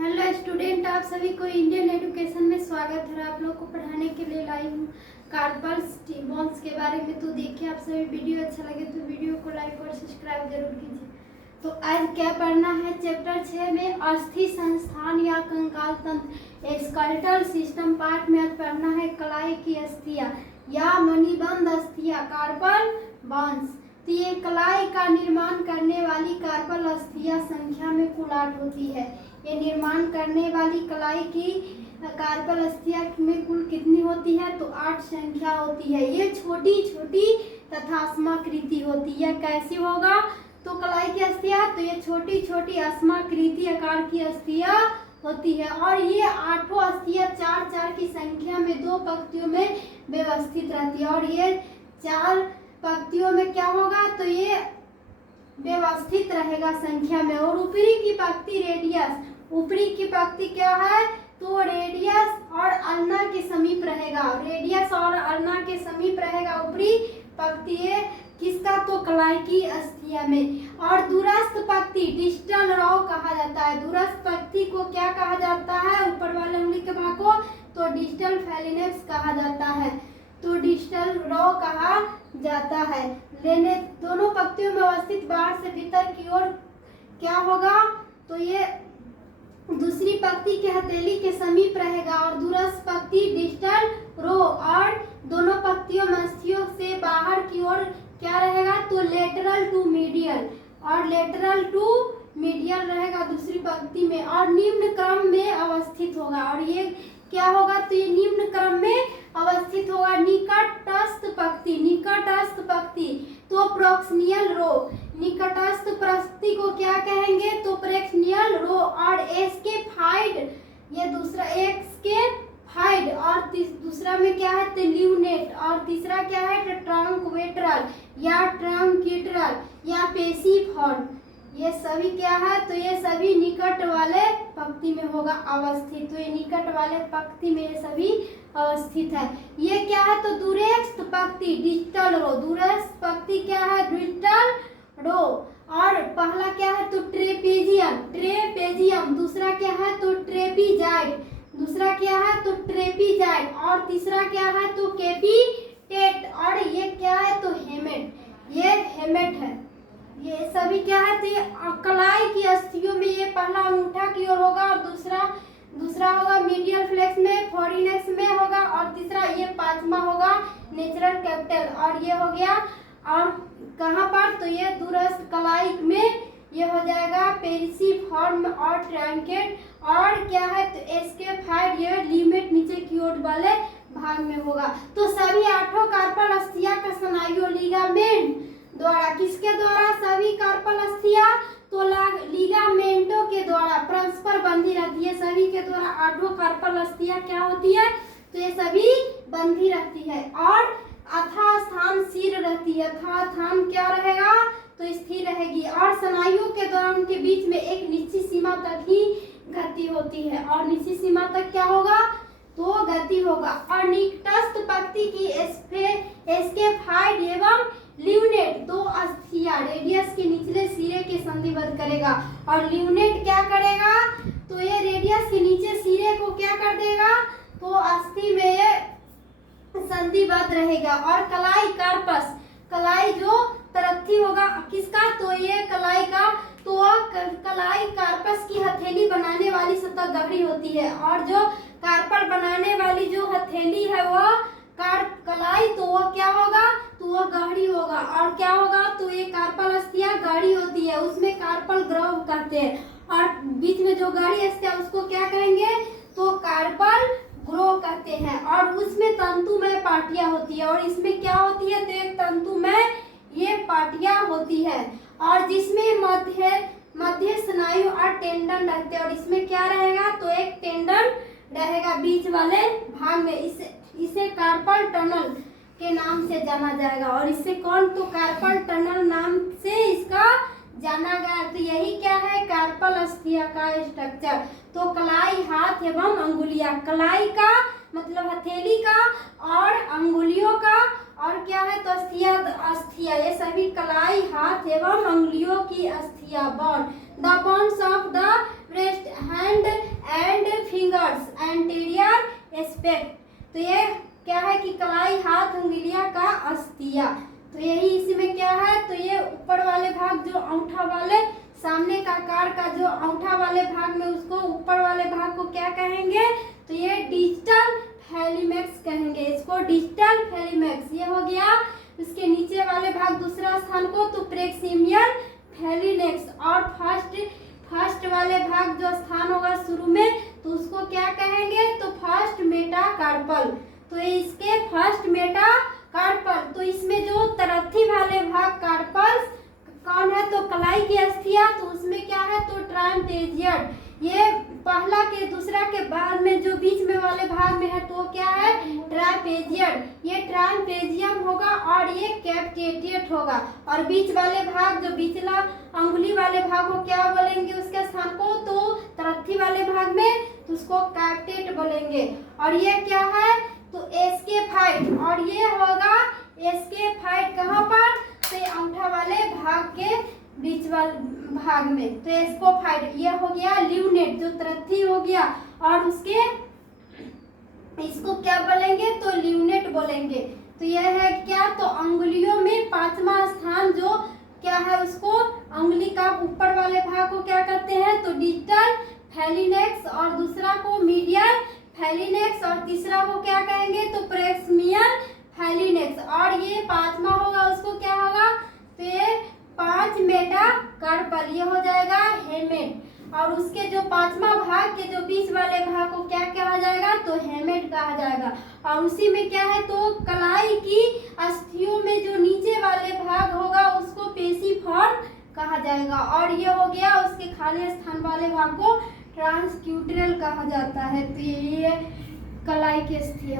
Hello student, आप सभी को इंडियन एजुकेशन में स्वागत है। आप लोग को पढ़ाने के लिए लाई हूँ कार्पल्स टिम्बॉन्स के बारे में। तो देखिए, आप सभी वीडियो अच्छा लगे तो वीडियो को लाइक और सब्सक्राइब जरूर कीजिए। तो आज क्या पढ़ना है, चैप्टर 6 में अस्थि संस्थान या कंकाल तंत्र स्केलेटल सिस्टम पार्ट में आज पढ़ना है कलाई की अस्थियां या मणिबंध अस्थियां कार्पल बॉन्स। तो ये कलाई का निर्माण करने वाली कार्पल अस्थियां संख्या में कुल 8 होती है। ये निर्माण करने वाली कलाई की कार्पल अस्थियां में कुल कितनी होती है, तो 8 संख्या होती है। ये छोटी छोटी तथा अस्माकृति होती है। कैसी होगा, तो कलाई की अस्थियां, तो ये छोटी छोटी अस्माकृति आकार की अस्थियां होती है। और ये 8 अस्थियां 4-4 की संख्या में 2 पंक्तियों में व्यवस्थित रहती है। और ये 4 पंक्तियों में क्या होगा, तो ये व्यवस्थित रहेगा संख्या में। और ऊपरी की पंक्ति रेडियस, ऊपरी की पंक्ति क्या है, तो रेडियस और अल्ना के समीप रहेगा। रेडियस और अल्ना के समीप रहेगा ऊपरी पंक्ति किसका, तो कलाई की अस्थियां में। और दूरस्थ पंक्ति डिस्टल रो कहा जाता है। दूरस्थ पंक्ति को क्या कहा जाता है, ऊपर वाले उंगली के भाग को, तो डिस्टल फेलिनेक्स कहा जाता है। तो डिस्टल रो कहा जाता है। लेने दोनों पंक्तियों में अवस्थित बाहर से भीतर की ओर क्या होगा, तो ये दूसरी पंक्ति के हथेली के समीप रहेगा। और दूरस्थ पंक्ति डिस्टल रो, और दोनों पंक्तियों में अस्थियों से बाहर की ओर क्या रहेगा, तो लेटरल टू मीडियल, और लेटरल टू मीडियल रहेगा दूसरी पंक्ति में। और निम्न क्रम में अवस्थित होगा। और ये क्या होगा, तो ये निम्न क्रम में अवस्थित होगा। निकटस्थ पंक्ति, निकटस्थ पंक्ति तो प्रोक्सियल रो, निकटस्थ पंक्ति को क्या कहेंगे, तो प्रोक्सियल रो। और एस्केफाइड, ये दूसरा एस्केफाइड, और दूसरा में क्या है, तो ल्यूनेट, और तीसरा क्या है, तो ट्रंक्वेट्रल या ट्रंक्यूट्रल या पेसिफॉर्म। ये सभी क्या है, तो ये सभी निकट वाले पंक्ति में होगा अवस्थित। तो ये निकट वाले पंक्ति में ये सभी अवस्थित है। ये क्या है, तो दूरस्थ पंक्ति डिस्टल रो। दूरस्थ पंक्ति क्या है, डिस्टल रो। और पहला क्या है, तो ट्रेपेजियम, ट्रेपेजियम। दूसरा क्या है, तो ट्रेपीजाइड, दूसरा क्या है, तो ट्रेपीजाइड। और तीसरा क्या है, तो कैपिटेट। और ये क्या है, तो हेमेट, ये हेमेट है। ये सभी क्या है, तो ये कलाई की अस्थियों में ये पहला अंगूठा की ओर होगा, और दूसरा होगा मीडियल फ्लेक्स में, फोरिनेक्स में होगा, और तीसरा ये 5वां होगा नेचुरल कैपिटल। और ये हो गया, और कहाँ पर, तो ये दूरस्थ कलाई में ये हो जाएगा पेरिसिफॉर्म और ट्रैंकेट। और क्या है, तो एस्केफाइड, ये ल्यूमेट नीचे की ओर वाले भाग में होगा। तो सभी 8 कार्पल अस्थियां का स्नायु लिगामेंट द्वारा, किसके द्वारा, सभी कार्पल अस्थियां तो लिगामेंटों के द्वारा परस्पर बंधी रहती है। सभी के द्वारा 8 कार्पल अस्थियां क्या होती है, तो ये सभी बंधी रहती है। और अथा स्थान सिर रहती है। अथा स्थान क्या रहेगा, तो स्थिर रहेगी। और स्नायुओं के द्वारा उनके बीच में एक निश्चित सीमा तक ही गति होती है। और निश्चित सीमा तक क्या होगा, तो गति होगा। और निकटस्थ पंक्ति की एस्केफाइड एवं ल्यूनेट 2 अस्थियां रेडियस के निचले सिरे के संधिबद्ध करेगा। और ल्यूनेट क्या करेगा, तो ये रेडियस के नीचे सिरे को क्या कर देगा, तो अस्थि में ये संधिबद्ध रहेगा। और कलाई कार्पस, कलाई जो तरक्की होगा किसका, तो ये कलाई का, तो कलाई कार्पस की हथेली बनाने वाली सतह गहरी होती है। और जो कार्पल बनाने वाली जो हथेली है वो कलाई, तो वो क्या होगा, तो वो गहरी होगा। और क्या होगा, तो ये कार्पल अस्थियां गहरी होती है, उसमें कार्पल ग्रोव कहते हैं। और बीच में जो गहरी अस्थियां उसको क्या कहेंगे, तो कार्पल ग्रोव कहते हैं। और उसमें तंतुमय पाटियां होती है। और इसमें क्या होती है, तो एक तंतुमय ये पाटियां होती है। और जिसमें मध्य स्नायु और टेंडन रहते हैं। और इसमें क्या रहेगा, तो एक टेंडन रहेगा बीच वाले भाग में। इसे कार्पल टनल के नाम से जाना जाएगा। और इससे कौन, तो कार्पल टनल नाम से इसका जाना गया। तो यही क्या है, कार्पल अस्थियां का स्ट्रक्चर। तो कलाई, हाथ एवं अंगुलियां, कलाई का मतलब हथेली का, और अंगुलियों का, और क्या है, तो अस्थियां ये सभी कलाई, हाथ एवं अंगुलियों की अस्थियां। Bone, the bones of the breast hand fingers anterior aspect. तो ये क्या है कि कलाई, हाथ, उंगलियां का अस्थिया। तो यही इसमें क्या है, तो ये ऊपर वाले भाग जो अंगूठा वाले सामने का आकार का जो अंगूठा वाले भाग में उसको ऊपर वाले भाग को क्या कहेंगे, तो ये डिजिटल फेलिमेक्स कहेंगे, इसको डिजिटल फेलिमेक्स। ये हो गया उसके नीचे वाले भाग दूसरा स्थान को तो प्रेक्सिमियल फेलिनेक्स। और फर्स्ट वाले भाग जो स्थान होगा शुरू में तो उसको क्या कहेंगे, तो फर्स्ट मेटाकार्पल। तो इसके फर्स्ट मेटाकार्पल। तो इसमें जो तरथी वाले भाग कार्पल्स कौन है, तो कलाई की अस्थिया, तो उसमें क्या है, तो ट्रापेजियम। ये पहला के दूसरा के बाद में जो बीच में वाले भाग में है तो क्या है, ट्रापेजियम। ये ट्रापेजियम होगा और ये कैप्टेटेट होगा। और बीच वाले भाग जो बीचला अंगुली वाले भाग को क्या बोलेंगे उसके स्थान को, तो तरथी वाले भाग में तो उसको कैप्टेट बोलेंगे। और ये क्या है, तो एस्केफाइट। और ये होगा एस्केफाइट कहाँ पर, तो अंगूठा वाले भाग के बीच वाले भाग में, तो एस्केफाइट। ये हो गया ल्यूनेट जो तरथी हो गया। और उसके इसको क्या बोलेंगे, तो ल्यूनेट बोलेंगे। तो यह है क्या, तो अंगुलियों में पांचवा स्थान जो क्या है उसको अंगुली का ऊपर वाले भाग को क्या कहते हैं, तो डिजिटल फेलिनेक्स। और दूसरा को मीडियल फेलिनेक्स। और तीसरा को क्या कहेंगे, तो प्रेक्सिमियल फेलिनेक्स। और ये पांचवा होगा उसको क्या होगा, तो ये 5 मेटाकार्पल। ये हो जाएगा हेमेट। और उसके जो पांचवा भाग के जो बीच वाले भाग को क्या कहा जाएगा, तो हेमेट कहा जाएगा। और उसी में क्या है, तो कलाई की अस्थियों में जो नीचे वाले भाग होगा उसको पेशिफॉर्म कहा जाएगा। और ये हो गया उसके खाली स्थान वाले भाग को ट्रांसक्यूटरल कहा जाता है। तो ये कलाई की अस्थियां।